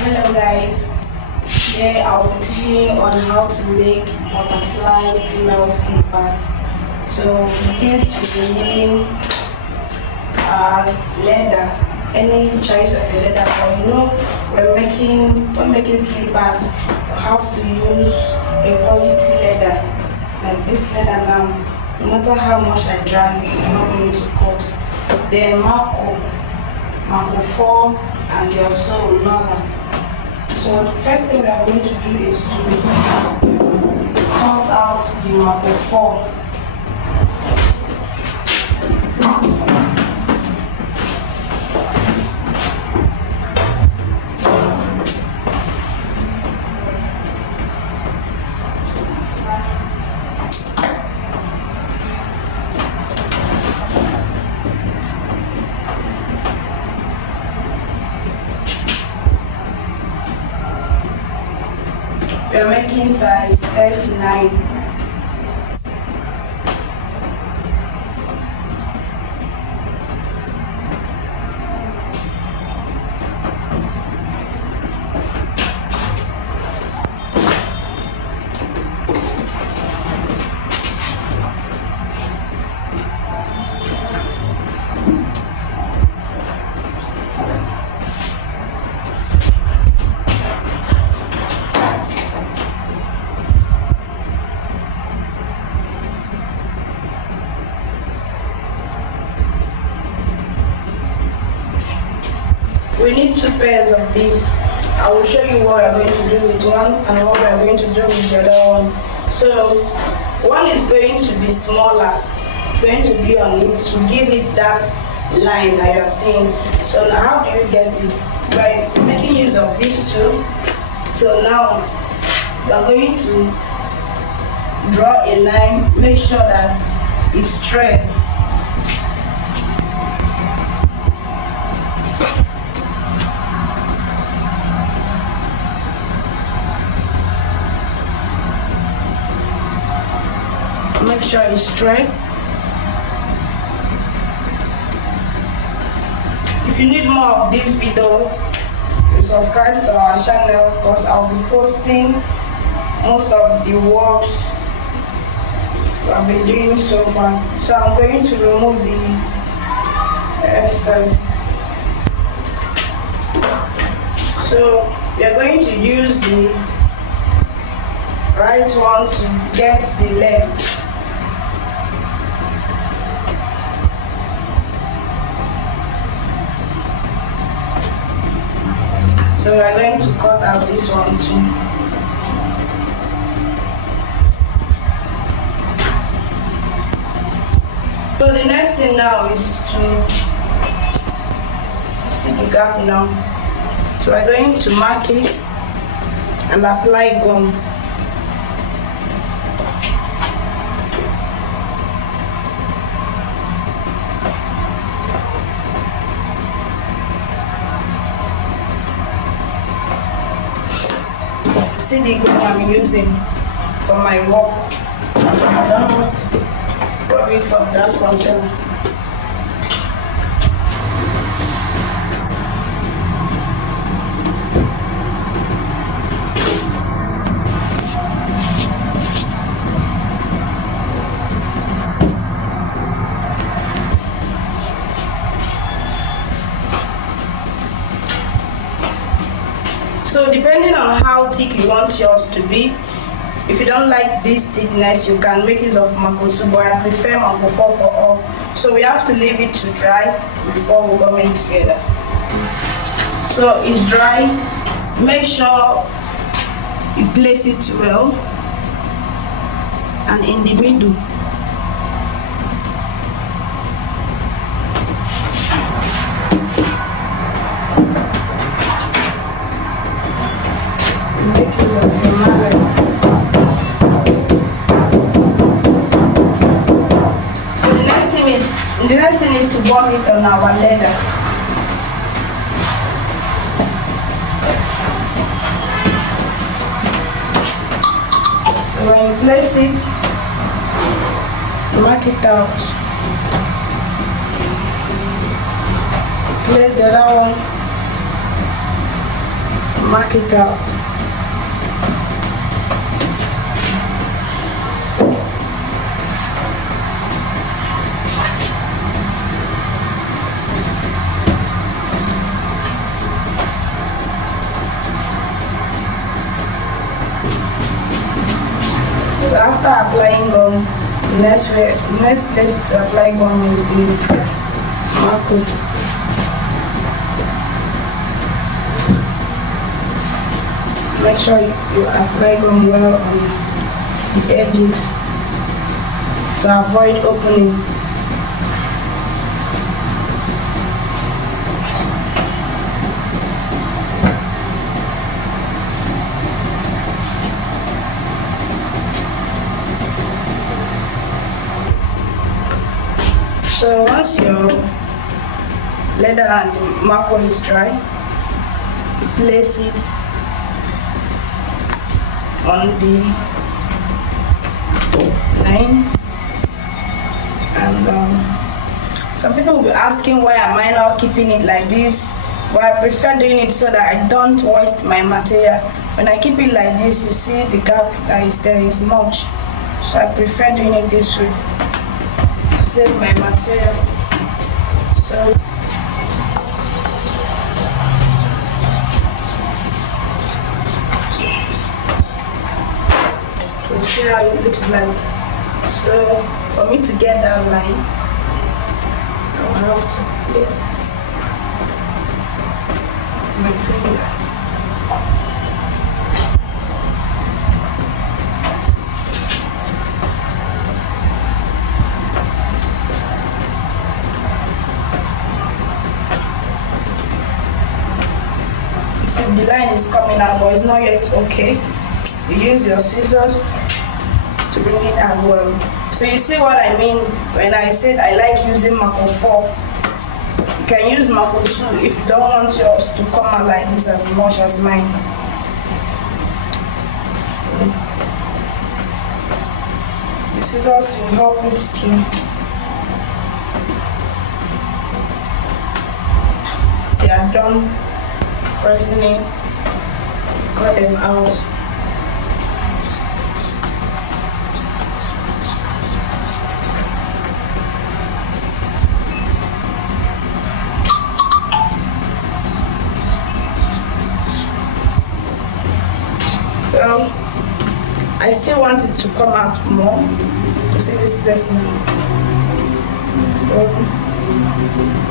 Hello guys, today I'll be teaching you on how to make butterfly female slippers. So the things you'll be needing are leather, any choice of a leather. But when making slippers, you have to use a quality leather like this leather now. No matter how much I drag, it is not going to cut. Then Marco 4 and your sole Nala. So the first thing we are going to do is to cut out the Marco 4. We are making size 39. We need 2 pairs of this. I will show you what we are going to do with one and what we are going to do with the other one. So one is going to be smaller. It's going to be on it to give it that line that you are seeing. So now how do you get it? By making use of these two. So now we are going to draw a line, make sure that it's straight. Make sure it's straight. If you need more of this video, you subscribe to our channel because I'll be posting most of the works I've been doing so far. So I'm going to remove the excess. So we are going to use the right one to get the left. So we are going to cut out this one too. So the next thing now is to see the gap now. So we're going to mark it and apply gum. See the gum I'm using for my work. I don't want to rub it from that container. So depending on how thick you want yours to be, if you don't like this thickness, you can make use of Marco 2, but I prefer Marco 4 for all. So we have to leave it to dry before we come in together. So it's dry. Make sure you place it well and in the middle. The next thing is to warm it on our leather. So when you place it, mark it out. Place the other one, mark it out. So after applying gum, the next place to apply gum is the marker. Make sure you apply gum well on the edges to avoid opening. So once your leather and the marker is dry, place it on the line. And some people will be asking, why am I not keeping it like this? Well, I prefer doing it so that I don't waste my material. When I keep it like this, you see the gap that is there is much, so I prefer doing it this way to save my material. So see how it looks like. So for me to get that line, I will have to place it with my fingers. You see the line is coming out, but it's not yet okay. You use your scissors to bring it out well. So you see what I mean when I said I like using Marco 4. You can use Marco 2 if you don't want yours to come out like this as much as mine. So the scissors will help it to they are done pressing it, cut them out. So I still want it to come out more. You see this place now. So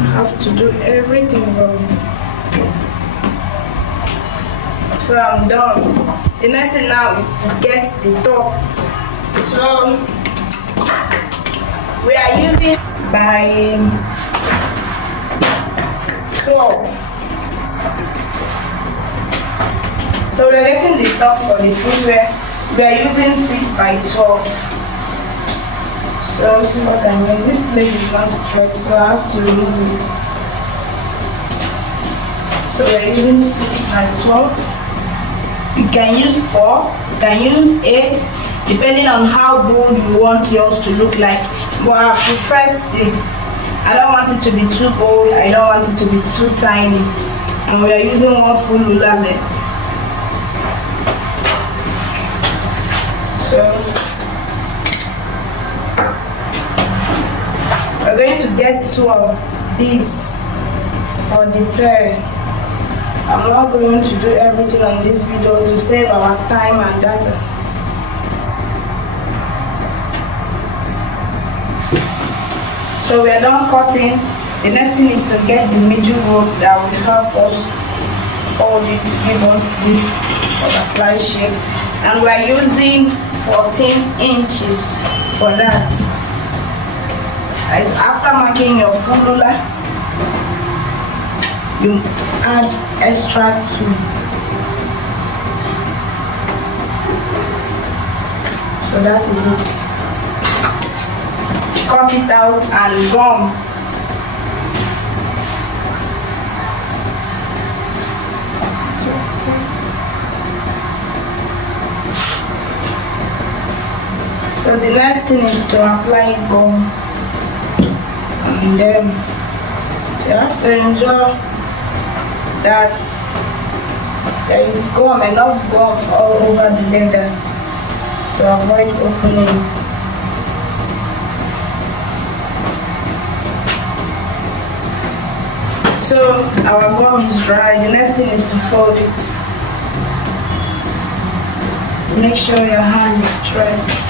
I have to do everything well. So I'm done. The next thing now is to get the top. So we are using by cloth. So we're getting the top for the footwear. We are using 6 by 12. So see what I mean. This place is not stretched, so I have to remove it. So we're using 6 by 12. You can use 4, you can use 8, depending on how bold you want yours to look like. But I prefer 6. I don't want it to be too bold, I don't want it to be too tiny. And we are using 1 full ruler length. So we're going to get 2 of these for the pair. I'm not going to do everything on this video to save our time and data. So we are done cutting. The next thing is to get the middle rope that will help us hold it to give us this butterfly shape. And we are using 14 inches for that. As after marking your full ruler, you add extra 2. So that is it. Cut it out and gum. So the next thing is to apply gum, and then you have to ensure that There is gum, enough gum all over the leather to avoid opening. So our gum is dry. The next thing is to fold it. Make sure your hand is straight.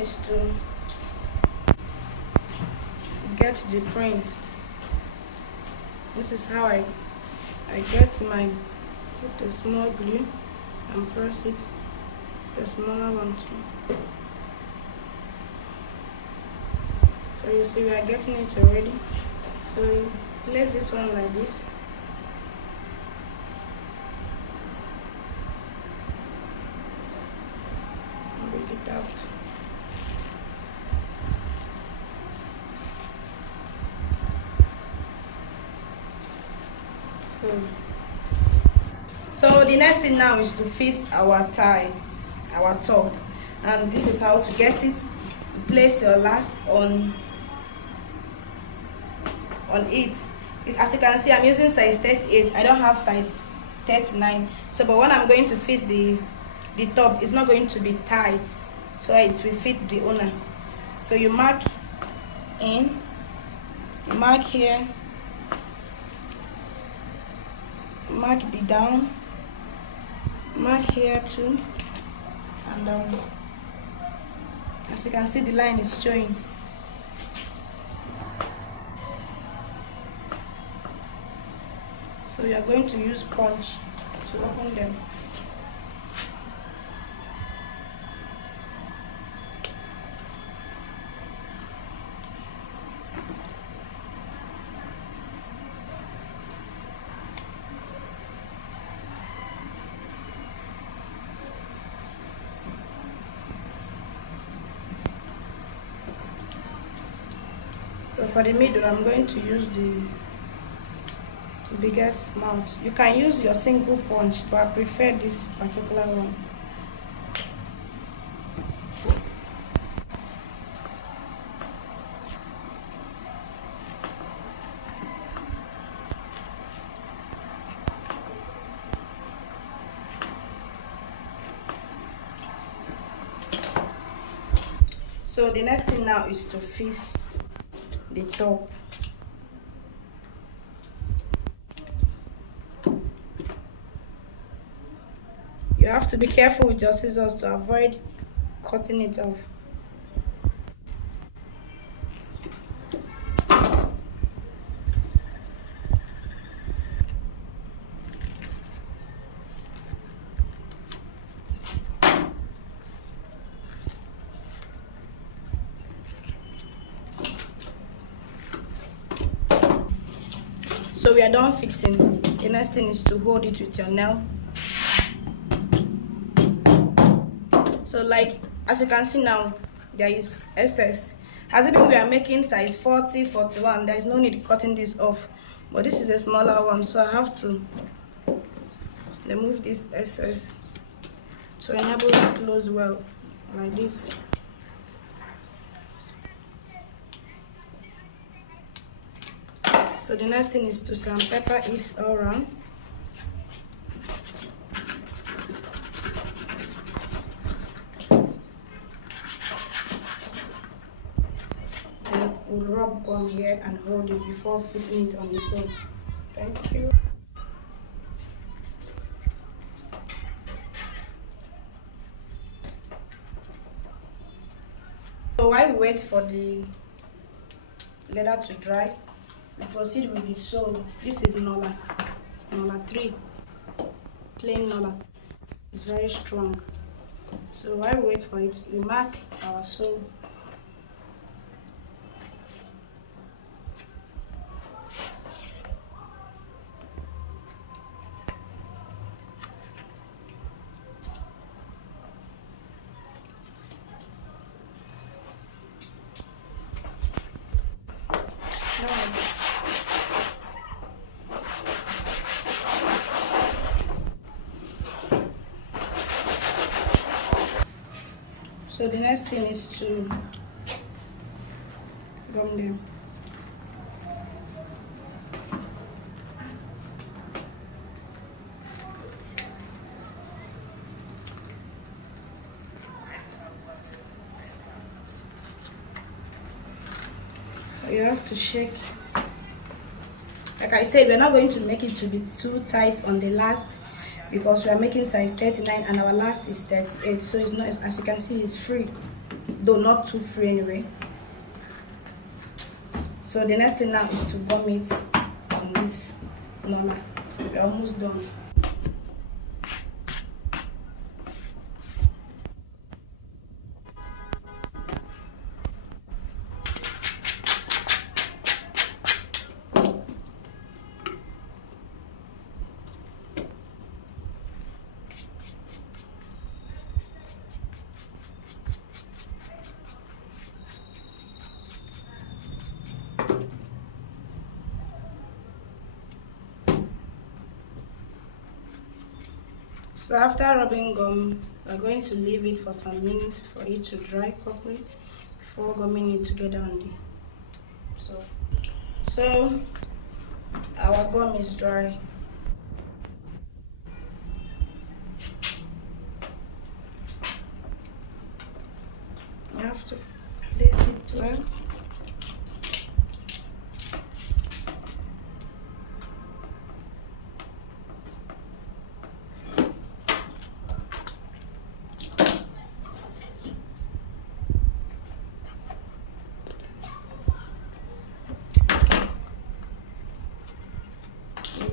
Is to get the print. This is how I get mine. Put a small glue and press it. The smaller one too. So you see we are getting it already. So you place this one like this. Break it out. So the next thing now is to fix our tie, our top, and this is how to get it. Place your last on it. As you can see, I'm using size 38. I don't have size 39. So but when I'm going to fix the top, it's not going to be tight, so it will fit the owner. So you mark in, you mark here, mark the down, mark here too, and as you can see the line is showing. So we are going to use punch to open them. So for the middle, I'm going to use the biggest mouth. You can use your single punch, but I prefer this particular one. So the next thing now is to fix the top. You have to be careful with your scissors to avoid cutting it off. So we are done fixing. The next thing is to hold it with your nail. So like as you can see now, there is excess. As if we are making size 40, 41, there is no need cutting this off. But this is a smaller one, so I have to remove this excess to enable it to close well, like this. So the next thing is to sandpaper it all around. And we'll rub gum here and hold it before fixing it on the sole. Thank you. So while we wait for the leather to dry, we proceed with the sole. This is Nola 3, plain Nola. It's very strong. So while we wait for it, we mark our sole. So the next thing is to gum them. You have to shake. Like I said, we're not going to make it to be too tight on the last, because we are making size 39 and our last is 38, so it's not, as you can see, it's free, though not too free anyway. So the next thing now is to gum it on this Nola. We're almost done. So after rubbing gum, we're going to leave it for some minutes for it to dry properly before gumming it together on the so our gum is dry. You have to place it well.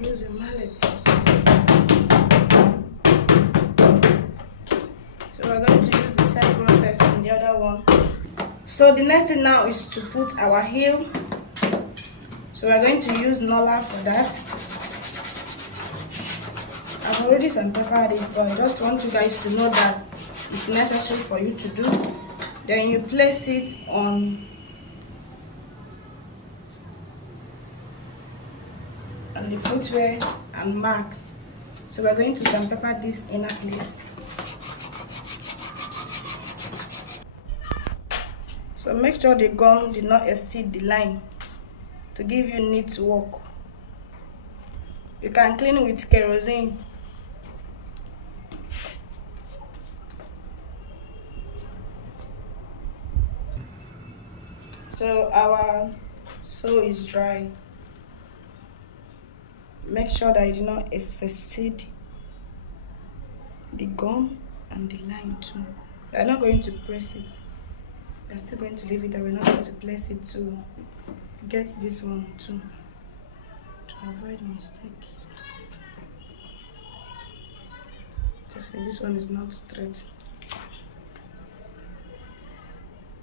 Use a mallet. So we're going to use the same process on the other one. So the next thing now is to put our heel. So we're going to use Nola for that. I've already sandpapered it, but I just want you guys to know that it's necessary for you to do. Then you place it on the footwear and mark. So we're going to sandpaper this inner place. So make sure the gum did not exceed the line to give you neat work. You can clean with kerosene. So our sew is dry. Make sure that you do not exceed the gum and the line too. We are not going to press it. We are still going to leave it, and we're not going to place it to get this one too, to avoid mistake. Just say this one is not straight.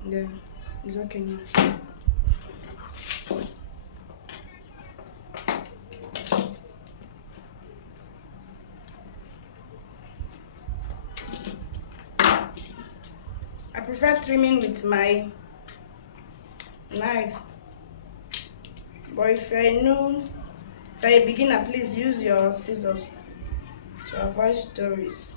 Yeah, it's okay now. I prefer trimming with my knife, but if you're a beginner, please use your scissors to avoid stories.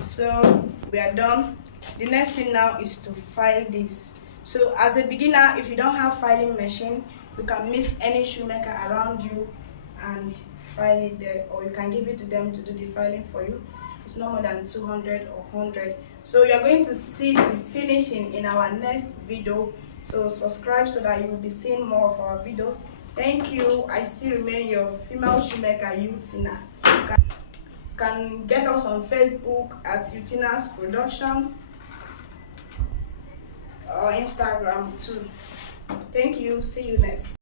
So we are done. The next thing now is to file this. So as a beginner, if you don't have filing machine, you can meet any shoemaker around you and file it there, or you can give it to them to do the filing for you. It's no more than 200 or 100. So you are going to see the finishing in our next video. So subscribe so that you will be seeing more of our videos. Thank you. I still remain your female shoemaker, Utina. You can get us on Facebook at Utina's Production, or Instagram too. Thank you. See you next.